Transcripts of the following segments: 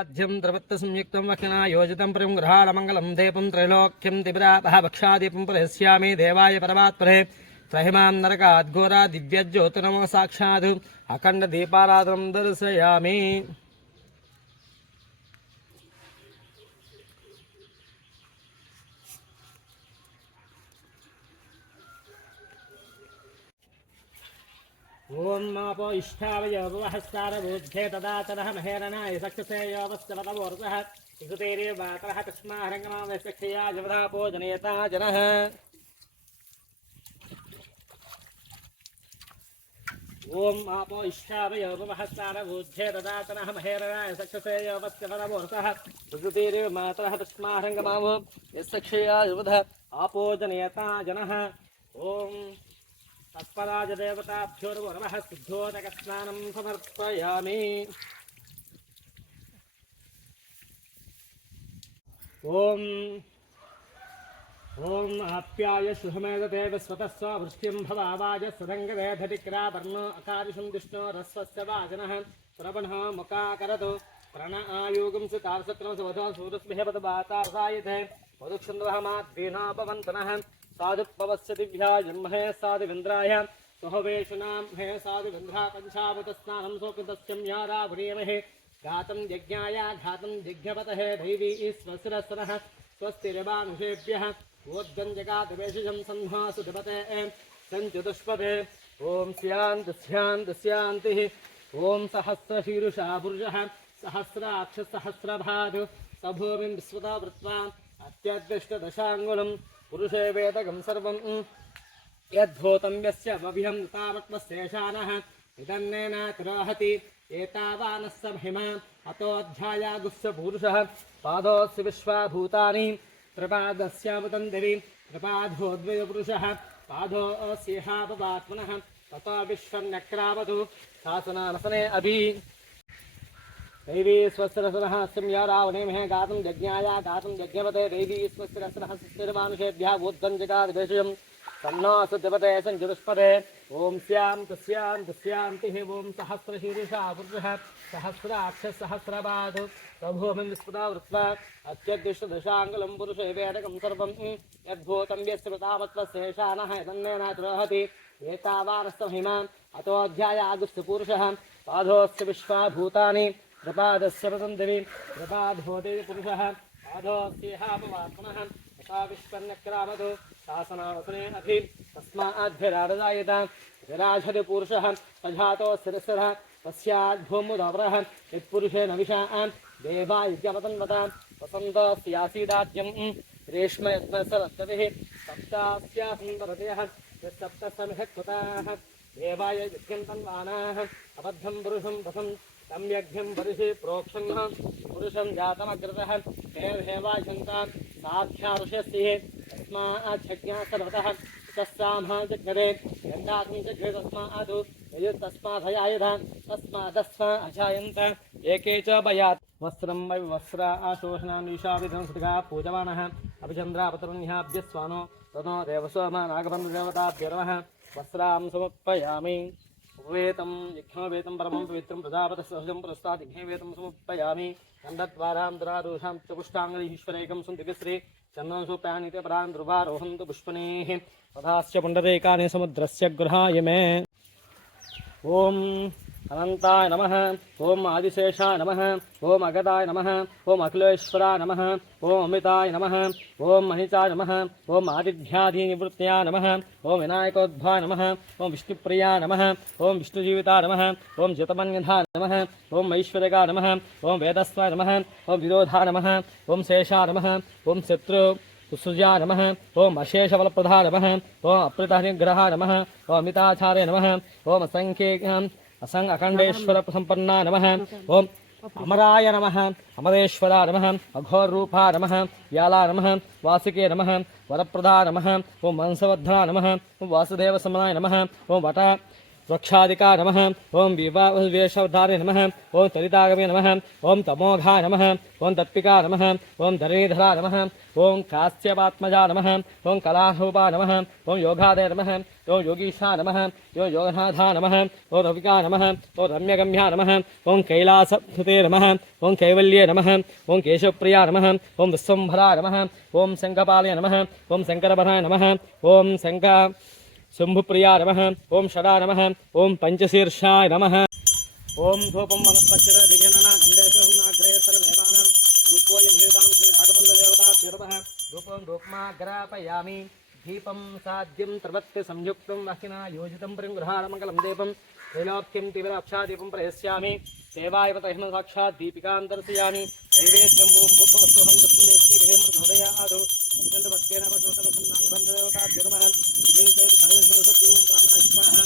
आद्यं द्रवत्तसंयुक्तं वक्ना योजितं प्रियं गृहाणमङ्गलं दीपं त्रैलोक्यं दिव्यापः भक्षादीपं प्रयस्यामि देवाय परमात्मने त्रहिमां नरकाद्घोरा दिव्यज्योतिर्नमो साक्षात् अखण्डदीपाराधनं दर्शयामि। ओं मापो इष्टावयोवहस्तारबोध्ये तदाचरः महेरणाय सक्षसे योवस्तवतवोर्तः इकुतेरेवातरः तस्माहरङ्गमावस्यक्षया जवधापो जनयता जनः। ओं मापो इष्टावयोवहस्तारबोध्ये तदाचरः महेरणाय सक्षसे योवस्तवतवोर्तः इकुतेरेवातरः तस्माहरङ्गमावस्यक्षया जवधापो जनयता जनः। ओं तत्पराज देवताभ्योर्वरवः सिद्धोदकस्नानं समर्पयामि। ओम ओम आप्याय शुभमेधते विस्वतः स्ववृष्टिं भवावाज सदङ्गवेधटिक्रापर्णो अकारिशं विष्णो रस्वस्य वाजनः प्रवणः मुखाकरतु प्रण आयोगं सितार्सक्रमसवधो सूरस्मिहपदवातार्सायते मधुक्षन्द्वः माद्वीनापवन्तनः साधुपवस्य दिव्या जन्महे साधुविन्द्राय सुहवेशुनां हे साधुविन्द्रा पंचावतस्नानं सोकृतस्यं यारावणीमहे घातं यज्ञाय घातं यज्ञपतहे दैवी स्वस्रस्रः स्वस्तिरवानुषेभ्यः वोद्गञ्जगातवेशजं सन्हासु दपते सञ्चतुष्पदे ॐ स्यान्त स्यान्त स्यान्तिः ॐ सहस्रशीरुषा पुरुषः सहस्राक्षसहस्रभाद् सभूमिं विस्वता वृत्वा अत्यद्विष्टदशाङ्गुलं पुरुषे वेदकं सर्वं यद्भूतं यस्य वभिहं तावत्मशेषानः इदन्नेनातिरोहति एतावानस्य महिमा अतोऽध्यायागुस्य पुरुषः पादोऽस्य विश्वाभूतानि त्रिपादस्यामुतं दिवि त्रिपादोऽद्वयपुरुषः पादोऽस्येहापवात्मनः ततो विश्वन्यक्रावतु शासनानसने अभि दैवी स्वस्तिरसनः अस्यं या रावणेमहे गातुं यज्ञाय गातुं यज्ञपते दैवी स्वस्तिरसनः सुस्तिर्मानुषेभ्यः वोद्गञ्जगादिवेशयं सन्नासु देवते सञ्चतुष्पदे ॐ स्यां तस्यान्तिः ॐ सहस्रशीर्षा पुरुषः सहस्राक्षसहस्रपादो प्रभूमिं विस्मृता वृत्वा अत्यद्विष्टदशाङ्गुलं पुरुषे वेदकं सर्वं यद्भूतं यस्य प्रतापत्वशेषानः यदन्नेनातिरोहति एतावानस्य महिमा अतोऽध्यायागुस्य पुरुषः पादोऽस्य विश्वाभूतानि प्रपादस्य पदं दिवि प्रपादोदेवि पुरुषः पादोऽस्येहापवात्मनः तथा विश्वन्यक्रामतु शासनावसरे अभि तस्माद्भिरारदायत विराजति पुरुषः सजातो शिरस्रः तस्याद्भूमुदवरः यत्पुरुषेण विषान् देवा यज्ञपतन्वता वसन्तस्यासीदाज्यं रेष्मयत्नसरस्वतिः सप्तास्यासुन्दरतयः सप्तसमिहकृताः देवाय यज्ञं तन्वानाः अबद्धं पुरुषं वसन् तं यज्ञं परिषि प्रोक्षन्नः पुरुषं जातमग्रतः हेवायन्तां साध्याऋषस्ये तस्माच्छज्ञा सर्वतः तस्सामः जग्रे गन्धाकं जग्रे तस्मात् तस्मादयायध तस्मादस्मा अजायन्त एके च भयात् वस्त्रं वै वस्त्र आशोषणां ईशाविधंसृतिका पूजमानः अभिचन्द्रापतरुण्याभ्यस्वानो तनो देवसोम नागबन्धुदेवताभ्यर्वः वस्त्रां समर्पयामि। वेतं यज्ञवेतं परमं पवित्रं प्रजापतस्सहजं पुरस्तात् यज्ञवेतं समर्पयामि। खण्डद्वारां दुरादोषां चतुष्टाङ्गलीश्वरेकं सुन्दविश्री चन्दनं सोप्यानीते परान् ध्रुवारोहन्तु पुष्पणेः तथाश्च पुण्डरीकानि समुद्रस्य गृहाय मे। ओम अनंताय नमः ओम आदिशेषाय नमः ओम अगदाय नमः ओम अखिलेश्वराय नमः ओम अमिताय नमः ओम मणिचाय नमः ओम आदिध्यादिनिवृत्त्याय नमः ओम विनायकोद्भवाय नमः ओम विष्णुप्रियाय नमः ओम विष्णुजीविताय नमः ओम जतमन्यधाय नमः ओम ऐश्वर्यकाय नमः ओम वेदस्वाय नमः ओम विरोधाय नमः ओम शेषाय नमः ओम शत्रु सुसृजा नमः ओम अशेषफलप्रदा नमः ओम अप्रतहनिग्रहा नमः ओम अमिताचार्य नमः ओम असंग अखंडेश्वर संपन्ना नमः ओम अमराय नमः अमरेश्वरा नमः अघोरूपा नमः व्याला नमः वासिके नमः वरप्रदा नमः ओम वंशवद्धना नमः ओम वासुदेव समनाय नमः ओम वट वृक्षादिका नमः ओं विवेशवधारे नमः ओं तरितागमे नमः ओं तमोघा नमः ओं तत्पिका नमः ओं धरणीधरा नमः ओं कास्यपात्मजा नमः ओं कलारूपा नमः ओं योगादय नमः ओं योगीशा नमः ओं योगनाथा नमः ओं रविका नमः ओं रम्यगम्या नमः ओं कैलासधुते नमः ओं कैवल्ये नमः ओं केशवप्रिया नमः ओं विश्वम्भरा नमः ओं शङ्खपालय नमः ओं शङ्करभराय नमः ओं शम्भुप्रिया नमः ओं षडा नमः ओं पञ्चशीर्षाय नमः ओं धूपं वनस्पतिर्दिगणना गन्धेशुनाग्रेसरदेवानां रूपोऽयमेतां श्री राघवन्ददेवताभ्युर्वः रूपं रूपमाग्रापयामि दीपं साद्यं त्रिवत्य संयुक्तं वहिना योजितं परिगृहाणमङ्गलं दीपं त्रैलोक्यं तिविराक्षादीपं प्रयस्यामि सेवाय तहिं साक्षात् दीपिकां दर्शयामि नैवेद्यं ओं भूर्भुवस्सुहं तस्मिन् हृदय आदौ अत्यन्तभक्तेन पशुपतसन्नागबन्धदेवताभ्यो नमः दिव्यं प्राणाश्वाहा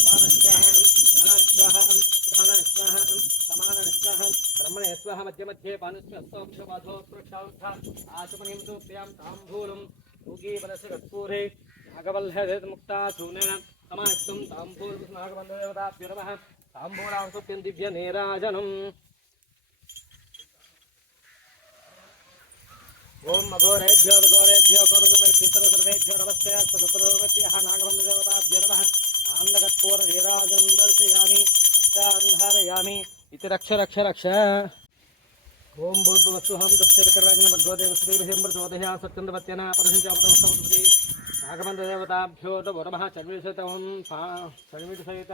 अपानश्वाहा प्राणाश्वाहा प्रधानाश्वाहा समानश्वाहा ब्रह्मणेश्वाहा मध्ये मध्ये पानुष्वस्तोक्षपाधो प्रक्षाउत्था आचमनीं सूक्त्यां ताम्बूलं योगीवरस्य कर्पूरे नागवल्लभमुक्ता चूर्णेन समायुक्तं ताम्बूलनागबन्धदेवताभ्यो नमः ताम्बूलां सुप्यं दिव्यनीराजनम् ओम अघोरेभ्यो घोरेभ्यो गौरवेभ्यो नमस्ते सदपुरोगत्यः नागबन्धदेवताभ्यो नमः आनन्दकर्पूरवीराजनं दर्शयामि रक्षान्धारयामि इति रक्ष रक्ष रक्ष ओम भूर्भुवस्सुहं तस्य विकर्णमद्गोदेवश्रीभिर्मृतोदया सत्यन्दवत्यना परशुचापतमस्तमस्ति नागबन्धदेवताभ्यो नमः चर्विसहित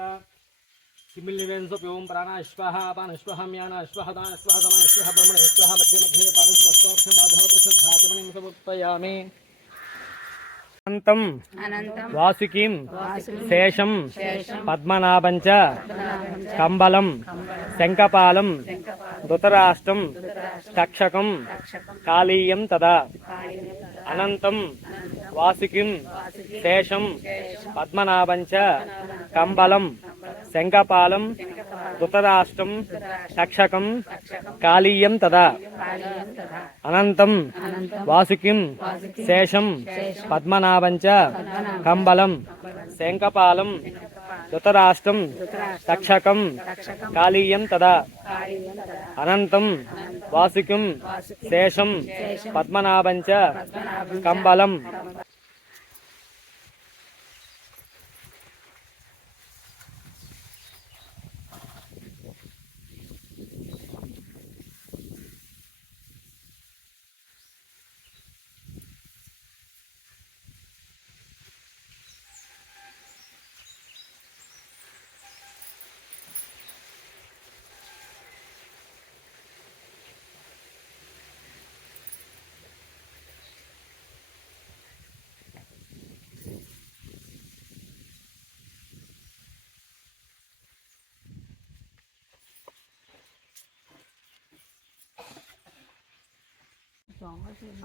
किमिल्लिवेन्सोऽप्यों प्राणाश्वाहा अपानश्वाहा म्यानाश्वाहा दानश्वाहा समानश्वाहा ब्रह्मणेश्वाहा मध्ये मध्ये पानश्वस्तोक्षमाधव प्रसिद्धाचमनीं समुत्पयामि अनन्तं वासुकीं शेषं पद्मनाभं च कम्बलं शङ्खपालं धृतराष्ट्रं तक्षकं कालीयं तदा अनन्तं वासुकीं शेषं पद्मनाभं च कम्बलं शङ्खपालं धृतराष्ट्रं तक्षकं कालीयं तदा अनन्तं वासुकीं शेषं पद्मनाभं च कम्बलं शङ्खपालं धृतराष्ट्रं तक्षकं कालीयं तदा अनन्तं वासुकीं शेषं पद्मनाभं च कम्बलं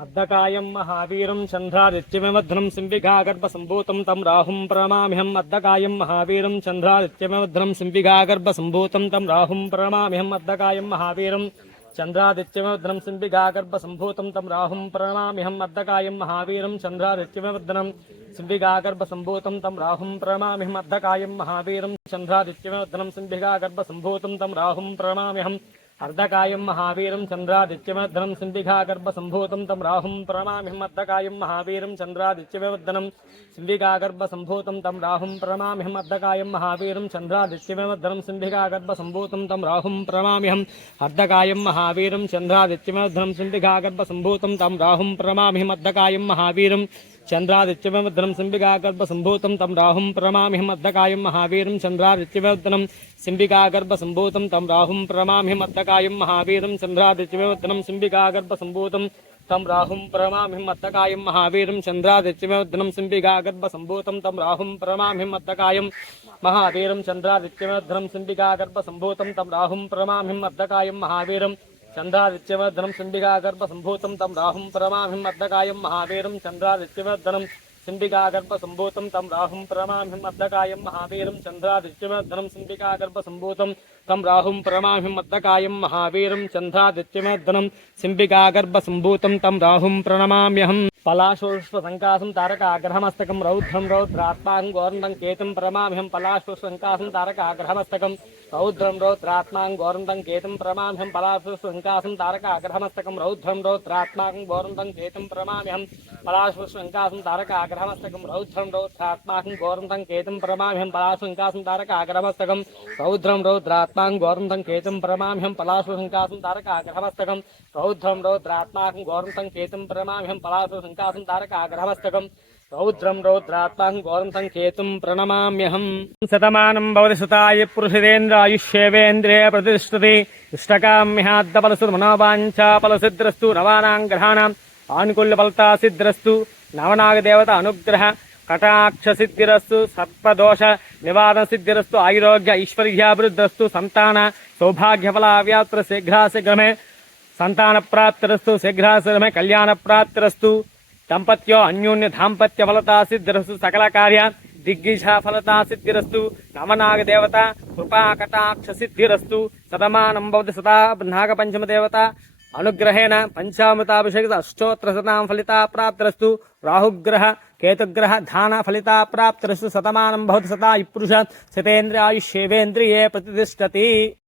अद्दकायं महावीरं चन्द्रादित्यमेवध्नं सिंविघागर्भसम्भूतं तं राहुं प्रणमाम्यहम् अद्दकायं महावीरं चन्द्रादित्यमेवध्नं सिंविघागर्भसम्भूतं तं राहुं प्रणमाम्यहम् अद्दकायं महावीरं चन्द्रादित्यमेवध्नं सिंविघागर्भसम्भूतं तं राहुं प्रणमाम्यहम् अद्दकायं महावीरं चन्द्रादित्यमेवध्नं सिंविघागर्भसम्भूतं तं राहुं प्रणमाम्यहम् अद्दकायं महावीरं चन्द्रादित्यमेवध्नं सिंविघागर्भसम्भूतं तं राहुं प्रणमाम्यहम् अर्धकायं महावीरं चन्द्रादित्यमेवध्नं सिंविघागर्भसम्भूतं तं राहुं प्रणमाम्यहम् अर्धकायं महावीरं चन्द्रादित्यमेवध्नं सिंविघागर्भसम्भूतं तं राहुं प्रणमाम्यहम् अर्धकायं महावीरं चन्द्रादित्यमेवध्नं सिंविघागर्भसम्भूतं तं राहुं प्रणमाम्यहम् अर्धकायं महावीरं चन्द्रादित्यमेवध्नं सिंविघागर्भसम्भूतं तं राहुं प्रणमाम्यहम् अर्धकायं महावीरं चन्द्रादित्यमेवध्नं सिंविघागर्भसम्भूतं तं राहुं प्रणमाम्यहम् अर्धकायं महावीरं चन्द्रादित्यमेवध्नं सिंविघागर्भसम्भूतं तं राहुं प्रणमाम्यहम् अर्धकायं महावीरं चन्द्रादित्यमेवध्नं सिंविघागर्भसम्भूतं तं राहुं प्रणमाम्यहम् अर्धकायं महावीरं चन्द्रादित्यमेवध्नं सिंविघागर्भसम्भूतं तं राहुं प्रणमाम्यहम् अर्धकायं महावीरं चन्द्रादित्यमेवध्नं सिंविघागर्भसम्भूतं तं राहुं प्रणमाम्यहम् अर्धकायं महावीरं चन्द्रादित्यमेवध्नं सिंविघागर्भसम्भूतं तं राहुं प्रणमाम्यहम् अर्धकायं महावीरं चन्द्रादित्यमेवध्नं सिंविघागर्भसम्भूतं तं राहुं प्रणमाम्यहम् अर्धकायं महावीरं चन्द्रादित्यमेवध्नं सिंविघागर्भसम्भूतं तं राहुं प्रणमाम्यहम् अर्धकायं महावीरं चन्द्रादित्यमेवध्नं सिंविघागर्भसम्भूतं तं राहुं प्रणमाम्यहम् पलाशुष्पसङ्कासं तारकाग्रहमस्तकं रौद्रं रौद्रात्मां गौरन्दं केतुं प्रमाम्यहं पलाशुष्पसङ्कासं तारकाग्रहमस्तकं रौद्रं रौद्रात्मां गौरन्दं केतुं प्रमाम्यहं पलाशुष्पसङ्कासं तारकाग्रहमस्तकं रौद्रं रौद्रात्मां गौरन्दं केतुं प्रमाम्यहं पलाशुष्पसङ्कासं तारकाग्रहमस्तकं रौद्रं रौद्रात्मां गौरन्दं केतुं प्रमाम्यहं पलाशुष्पसङ्कासं तारकाग्रहमस्तकं रौद्रं रौद्रात्मां गौरन्दं केतुं प्रमाम्यहं पलाशुष्पसङ्कासं तारकाग्रहमस्तकं रौद्रं रौद्रात्मां गौरन्दं केतुं प्रमाम्यहं पलाशुष्पसङ्कासं तारकाग्रहमस्तकं रौद्रं रौद्रात्मां गौरन्दं केतुं प्रणमाम्यहम् शतमानं भवति सुताय पुरुषेन्द्रायुष्येवेन्द्रिये प्रतिष्ठति इष्टकाम्यहाद्दफलसुमनोवाञ्छाफलसिद्धिरस्तु नवानां ग्रहाणाम् आनुकूल्यफलतासिद्धिरस्तु नवनागदेवता अनुग्रह कटाक्षसिद्धिरस्तु सर्पदोष निवारणसिद्धिरस्तु आयुरोग्य ऐश्वर्याभिवृद्धिरस्तु संतान सौभाग्यफलाव्यात्र शीघ्रातिशीघ्रमे संतानप्राप्तिरस्तु शीघ्रातिशीघ्रमे कल्याणप्राप्तिरस्तु दंपत्यो अन्योन्य दाम्पत्य फलता सिद्धिरस्तु सकल कार्य दिग्गिजा फलता सिद्धिरस्तु नवनाग देवता कृपा कटाक्ष सिद्धिरस्तु शतमानं भवति सदा नागपंचम देवता अनुग्रहेण पंचामृताभिषेक अष्टोत्तर शतां फलिता प्राप्तिरस्तु राहुग्रह केतुग्रह धान फलिता प्राप्तिरस्तु शतमानं भवति सदा पुरुष शतेन्द्रिय आयुष्येवेन्द्रिये प्रतिष्ठति।